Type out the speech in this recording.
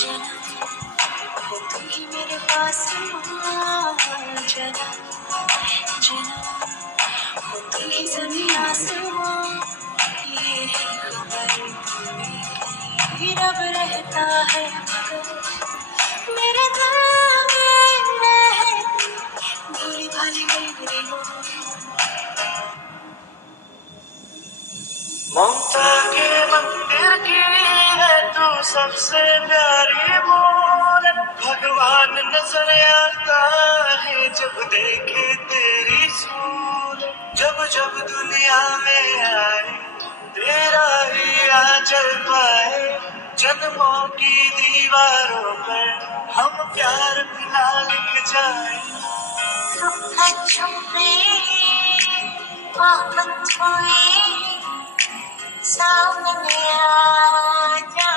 जन्म हो तुम ही मेरे पास जन्म जन्म हो तुम ही ज़मीं आसमां ये है खबर तुम्हें कि रब रहता है मगर मेरे दिल में रहती भोली भाली मेरी हो ममता के मंदिर की है तू सबसे प्यारी मूरत भगवान नजर आता है जब देखे तेरी सूरत जब जब दुनिया में आए तेरा ही आंचल पाए जन्मों की दीवारों पर हम प्यार मिला लिख जाए छुपे मोहब्बत हुई सामने आ